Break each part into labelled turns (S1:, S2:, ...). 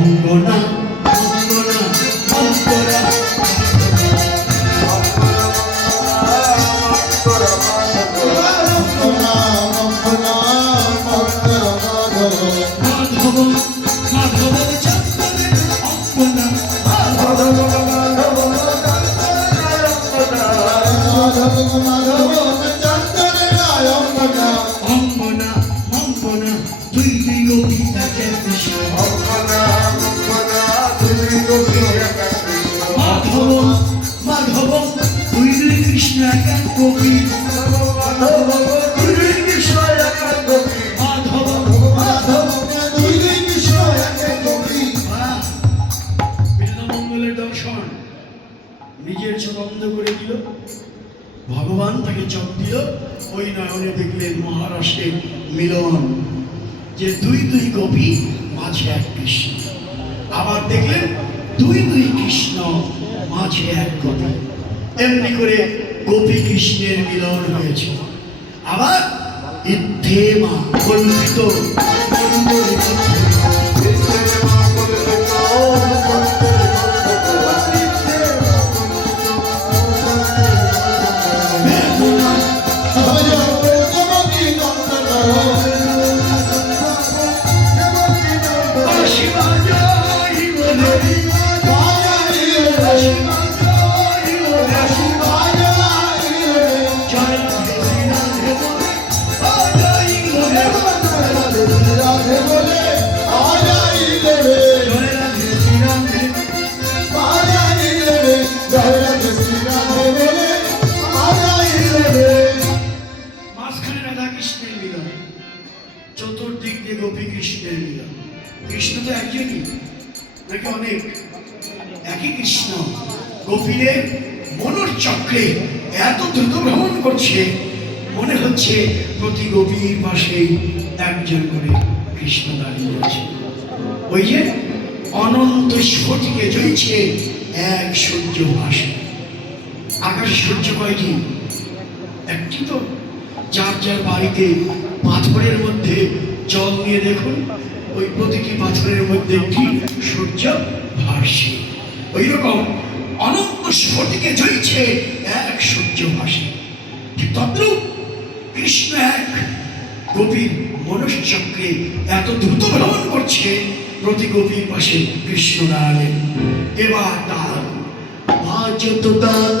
S1: Ninguna Madhav দুই দুই কৃষ্ণ এক এক গোপী দুই কৃষ্ণ নিজের চোখ বন্ধ করে দিল। ভগবান তাকে চোখ দিল। ওই নয়নে দেখলেন মহারাষ্ট্রের মিলন। যে দুই দুই গোপী মাঝে এক কৃষ্ণ। আবার দেখলেন দুই দুই কৃষ্ণ, মাঝে এক কথা। এমনি করে গোপী কৃষ্ণের মিলন হয়েছে। আবার ইদ্ধে মা কল্পিত কল্পিত নাকি অনেক। একই কৃষ্ণ গোপীদের মনোর চক্রে এত দ্রুত ভ্রমণ করছে, মনে হচ্ছে প্রতি গোপীর পাশে একজন করে কৃষ্ণ দাঁড়িয়ে আছে। ওই যে অনন্ত স্ফটিকে জ্বলছে এক সূর্য ভাসে। আকাশে সূর্য কয়টি? একটি তো। যার যার বাড়িতে পাথরের মধ্যে জল নিয়ে দেখুন ওই প্রতিটি পাথরের মধ্যে একটি সূর্য ভাসে। ওই রকম অনন্ত স্ফটিকে জ্বলছে এক সূর্য ভাসে। ঠিক তদ্রুপ কৃষ্ণ এক গোপীর মনুষ্যচক্রে এত দ্রুত ভ্রমণ করছে প্রতি গোপীর পাশে কৃষ্ণ দাঁড়ালেন এবার তার বাজত তাল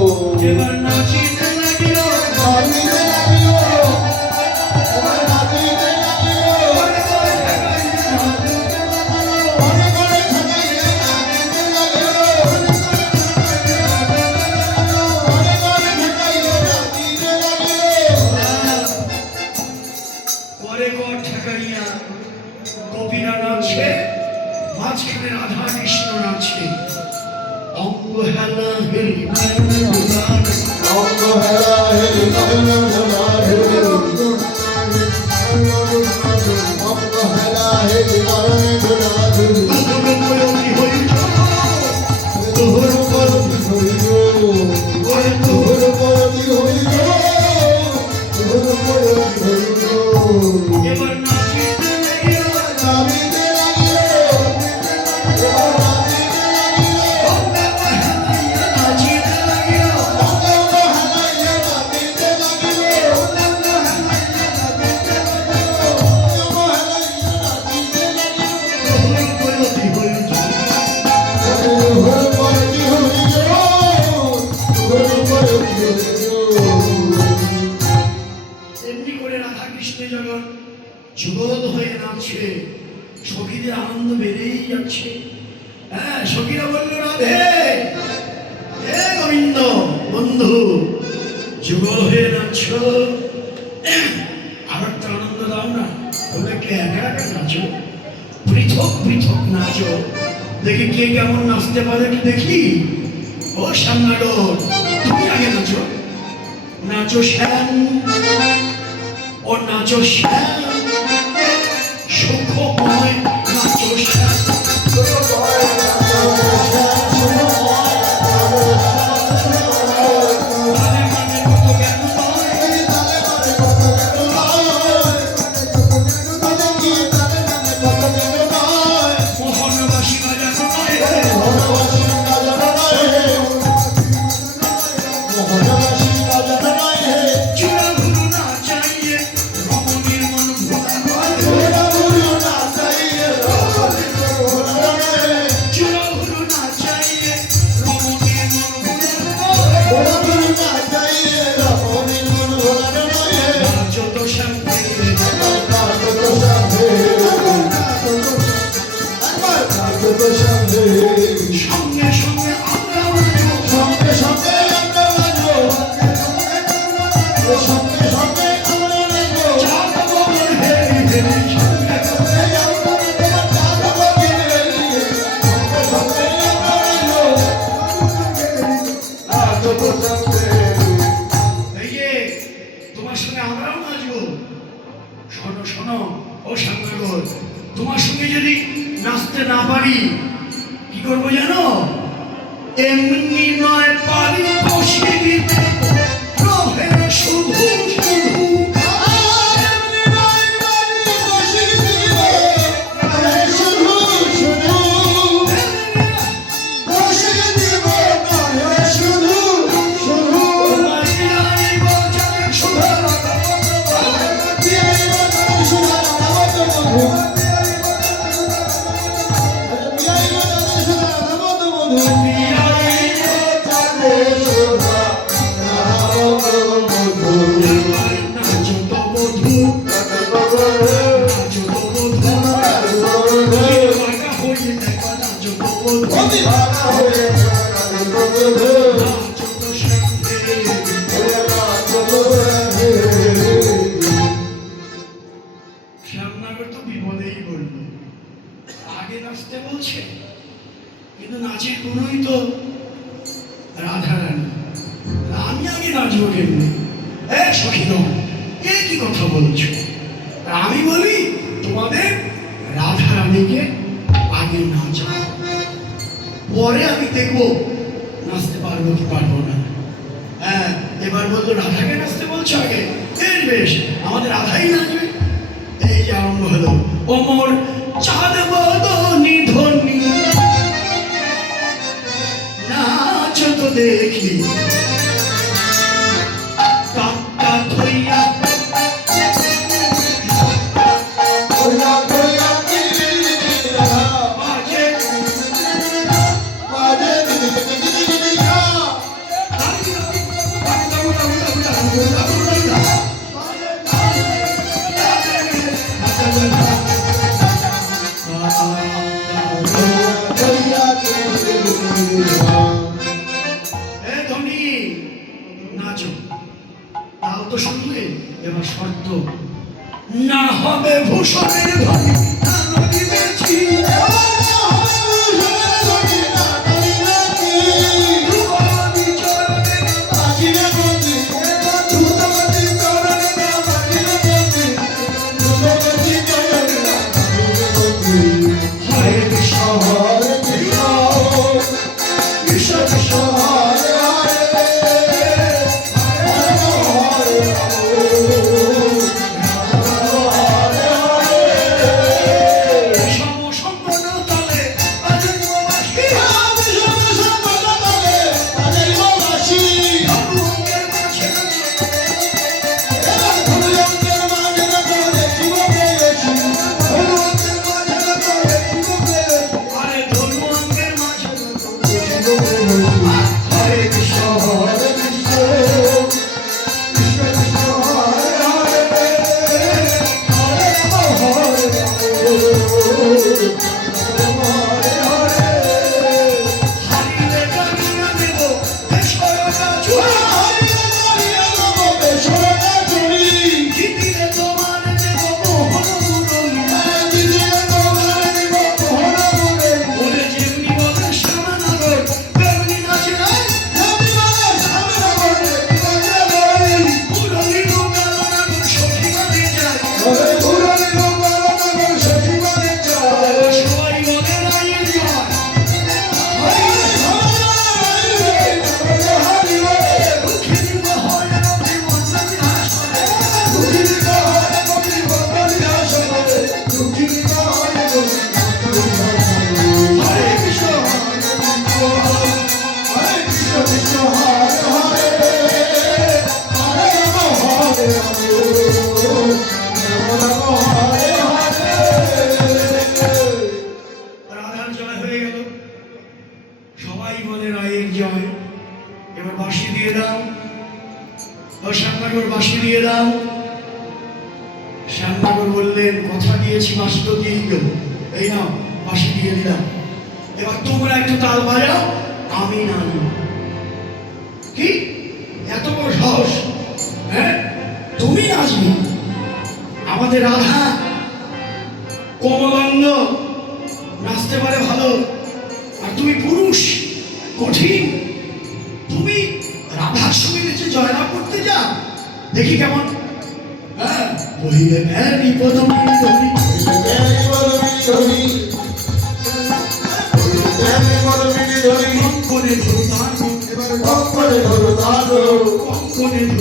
S1: গোবিন্দ, বন্ধু যুব পৃথক পৃথক নাচো। দেখি কে কেমন নাচতে পারে কি দেখি। ও সাংগাডোর তুমি আগে নাচো। নাচো শ্যাম, ও নাচো শ্যাম। কেন এমনি নয় পারি বসে গিয়ে শুধু তোমাদের রাধা রানীকে আগে পরে আমি দেখব নাচতে পারব কি পারব না। হ্যাঁ এবার বলল রাধাকে নাচতে বলছো আগে? এর বেশ, আমাদের রাধাই নাচবে। এই যে আরম্ভ হলো। অমর চাঁদ বদনি ধনি নাচ তো দেখি। রাধা, কমলাঙ্গ, নাচতে পারে ভালো, আর তুমি পুরুষ, কঠিন। তুমি রাধার সঙ্গে নিচে জয়লাভ করতে যা দেখি কেমন। হ্যাঁ বহিলে হ্যাঁ বিপদ ধরি
S2: ধরি ধরি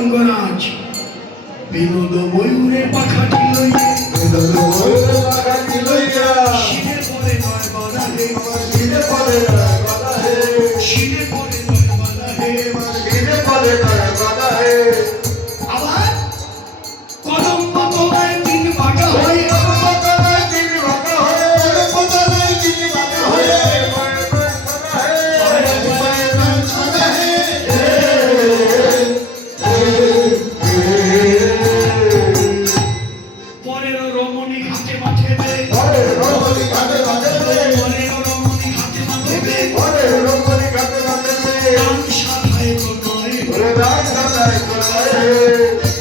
S1: রঙ্গরাজ বিনোদ ময়ূরের পাখাটি লইয়া। বিনোদ ময়ূরের পাখাটি লইয়া। শিরে পরে নয় বাধা। রে শিরে পরে নয় রমণী ঘাটে মাঝে দে। হরে রমণী ঘাটে মাঝে দে। হরে রমণী ঘাটে মাঝে দে। হরে রমণী ঘাটে মাঝে দে। রাম সাধায় কোনায় হরে রাম সাধায় কোনায়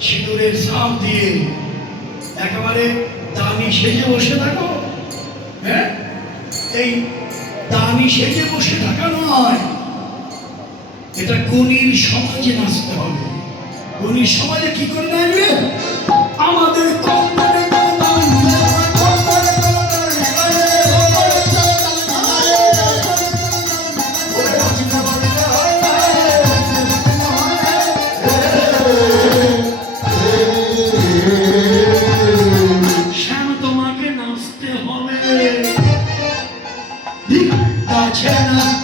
S1: সিঁদুরের সাপ দিয়ে একেবারে দামি সেজে বসে থাকো। হ্যাঁ? এই দামি সেজে বসে থাকা নয়। এটা গণির সমাজে নাচতে হবে। গণির সমাজে কি করে নাচবে? আমাদের Jenna.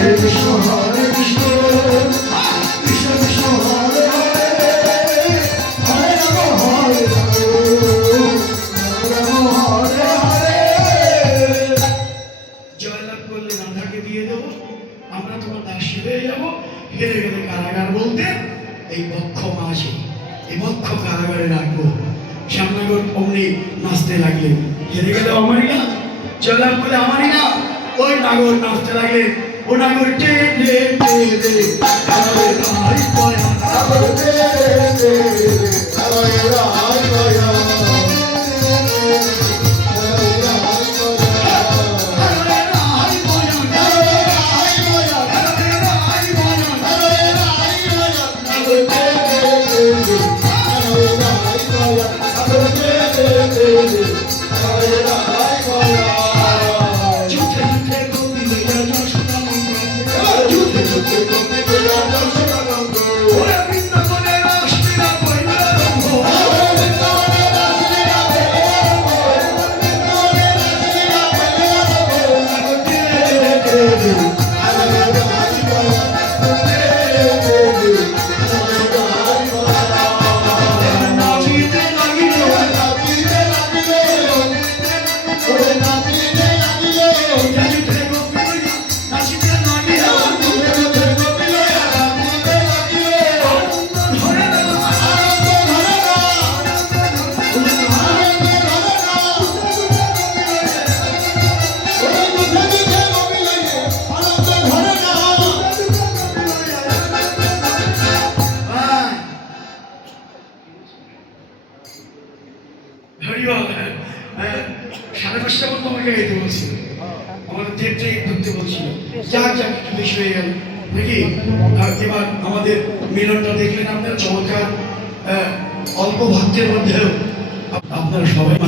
S1: Hare Krishna, Hare ওই নাচতে লাগলে ও নাগর টেনে টে টে হাই আরে রাই হাই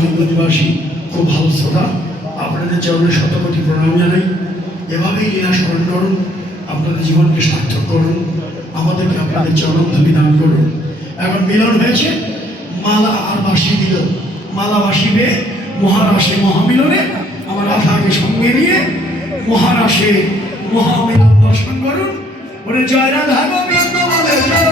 S1: সবাই খুব ভালো শ্রোতা। আপনাদের চরণে শতকোটি প্রণাম জানাই। এভাবেই লীলা স্মরণ করুন, আপনাদের জীবনকে সার্থক করুন, আমাদেরকে আপনাদের চরণ ধুলি দান করুন। এখন মিলন হয়েছে, মালা আর বাসি দিল। মালা বাসিবে মহারাসে মহামিলনে আমার রাধাকে সঙ্গে নিয়ে মহারাসে মহামিলন দর্শন করুন। ওরে জয় গোবিন্দ, বলে জয়।